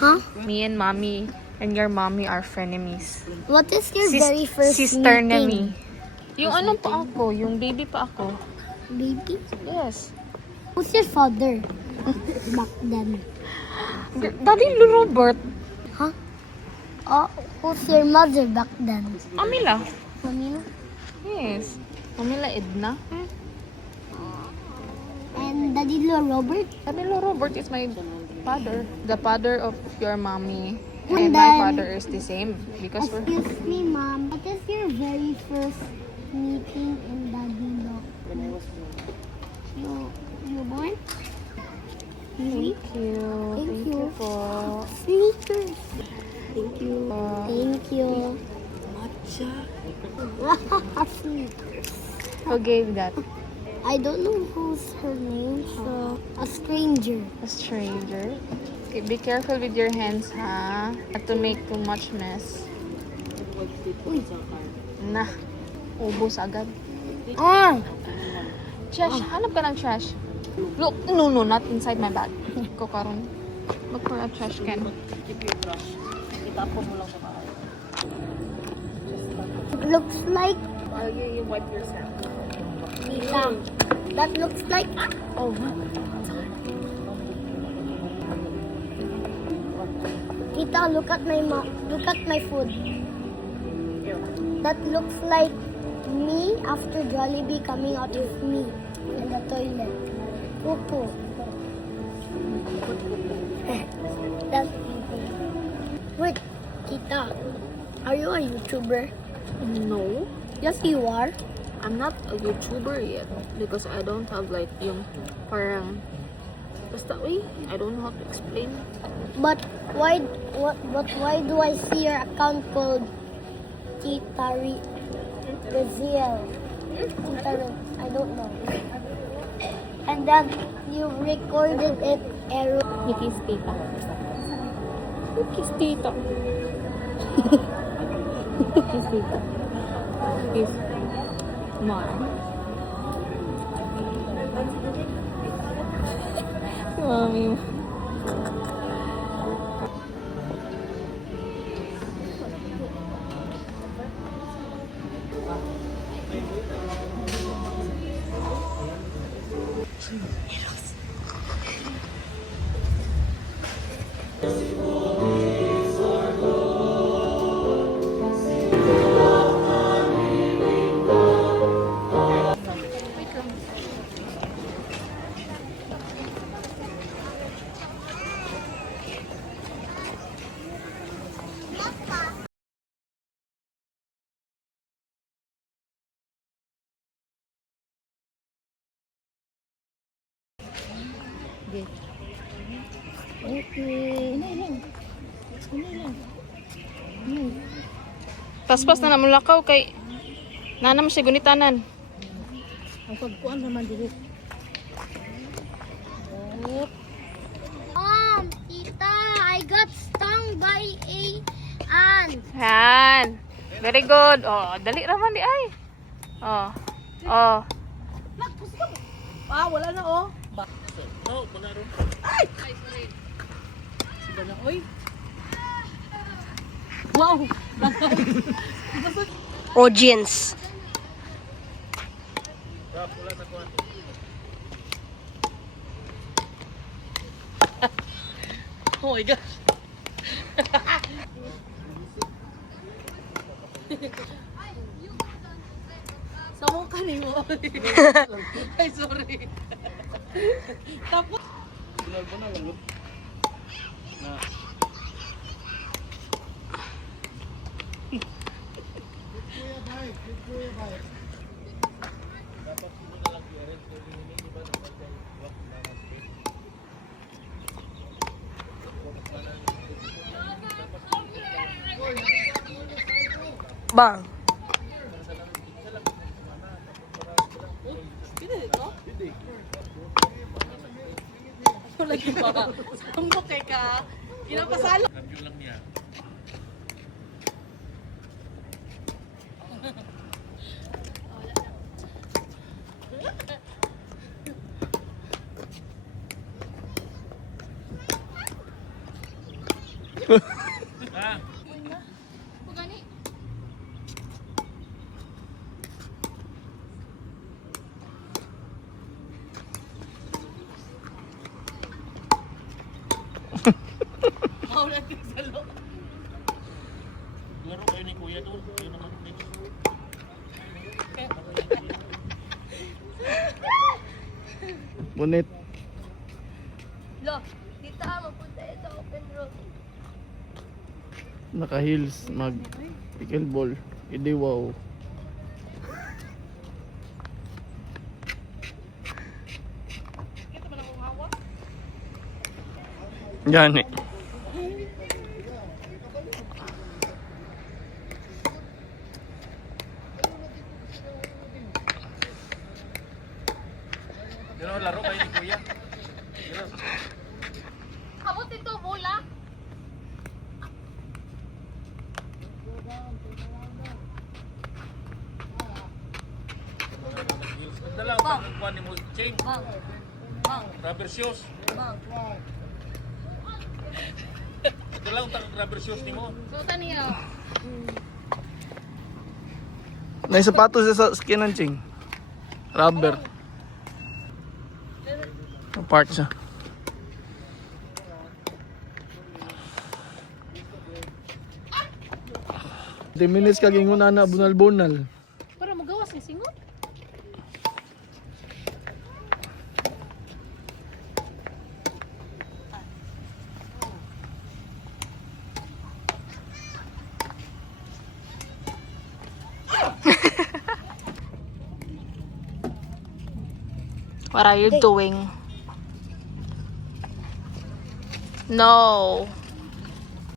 Huh? Me and mommy and your mommy are frenemies. What is your very first Sister na meeting? me. Yung ano pa ako, yung baby pa ako. Baby? Yes. Who's your father? Back then. Daddy Robert. Huh? Oh, who's your mother back then? Amila. Mamina? Yes. Amila Edna. And Daddy Robert? Daddy Robert is my father. The father of your mommy And and my then- father is the same. Because we're... Excuse me, Mom. What is your very first meeting in Daddy Lo? When I was born. You born? Thank you. Thank you. po. Sneakers. Thank you. Thank you. Matcha. Sneakers. Who gave that? I don't know who's her name, so a stranger. A stranger. Okay, be careful with your hands, ha? Not to make too much mess. Uy. Nah. Ubos agad. Ah! Trash. Hanap ka ng trash. Look. No, not inside my bag. Ko karon. Look for a trash can. Keep your brush. Itapon mo lang sa bahay. It looks like You wipe yourself. Tita. That looks like Oh, Tita. Look at my food. That looks like me after Jollibee coming out of me in the toilet. Poo. That's wait, Tita. Are you a YouTuber? no. Yes, you are. I'm not a YouTuber yet because I don't have like yung parang basta I don't know how to explain. But why do I see your account called Tita Brazil? I don't know. And then you recorded it Nikki's tita. Nikki's tita. Nikki's tita. Nikki's mom. Si mami mo. Paspas na naman lakaw kay nanam siya gunitanan. Ang pagkuhan naman dito. Tita, I got stung by a ant. Yan. Very good. Oh, dali raman di ay. Oh. Oh. Wala na oh. Oh, wala rin. Ay! Sige na, oy. Wow! Audience. Oh my gosh. Samo ka ni mo. Ay, sorry. Tapos. Bang. Pwede dito? Ako lagi pa. Sambok kay ka. Pinapasalo. Review lang niya. Ha? Pugani. Laro kayo ni Kuya doon. Yun naman. Ngunit, Lo, dito mapunta ito open road. naka-heels, mag pickleball. Hindi wow. Yan eh. Yun ang laro kayo ni Kuya. Kabot ito, bola. Nagdala ko ng kuha ni mo chain. Rubber shoes. Nagdala ko ng rubber shoes ni mo. Sultan niya. May sapatos sa skinan, Ching. Rubber. Apart siya. 10 minutes kaging una na bunal-bunal. Para magawas ni singot. What are you doing? No.